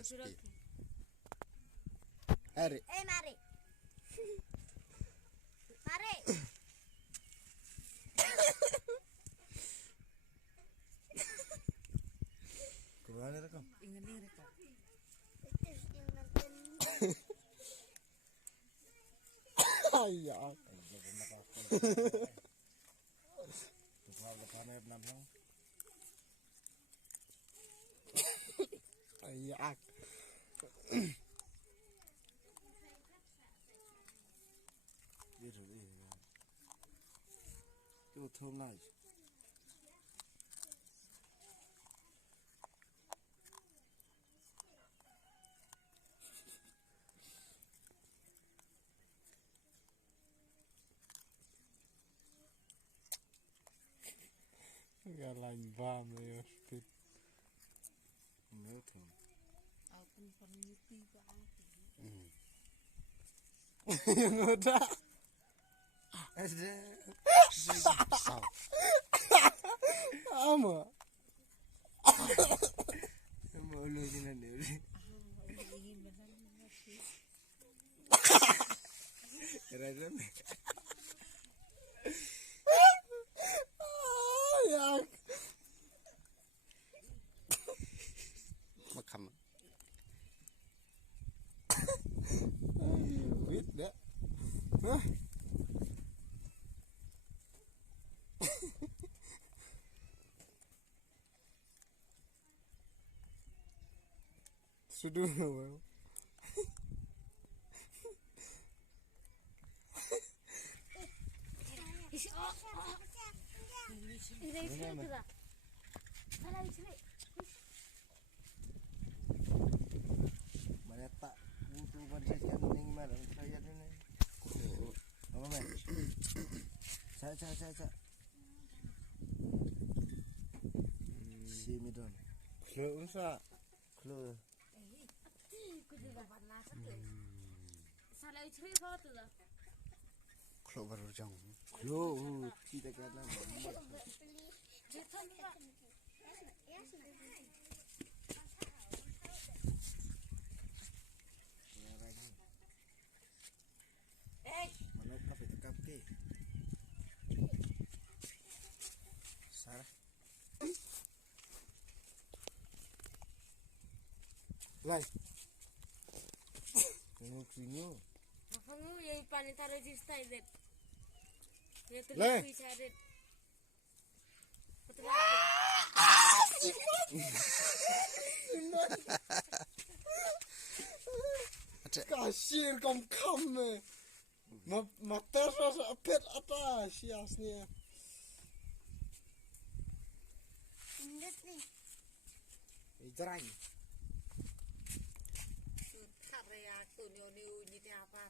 speed. Ari. Mari. Mari. Kemana rekam? Ingin rekam. Ayah. Ayah. Biết rồi đi. Cái thơm này. Gà lành vam rồi speed. Nhớ thơm. Phần như tí vào. Ngồi ra. Sao? Ama. Mau lu jangan diri. Rajam. Yak. Makam. Wait dah. Hah? Sudah well. Mana tak butuh bersihkan ning mana saya ni. Apa men? Sa. Si midon. Klo sa. Klo. Klo baru jang. Klo tidak kena. Mana kafe tekap ke? Sarah. Lai. Tengok sini. Kamu yang paling taruh di style deh. Yang Lai. terus cari. Kasih kamu. Mata rasa pet atas siasnya. Ijaran. Karya tuh new ni apa?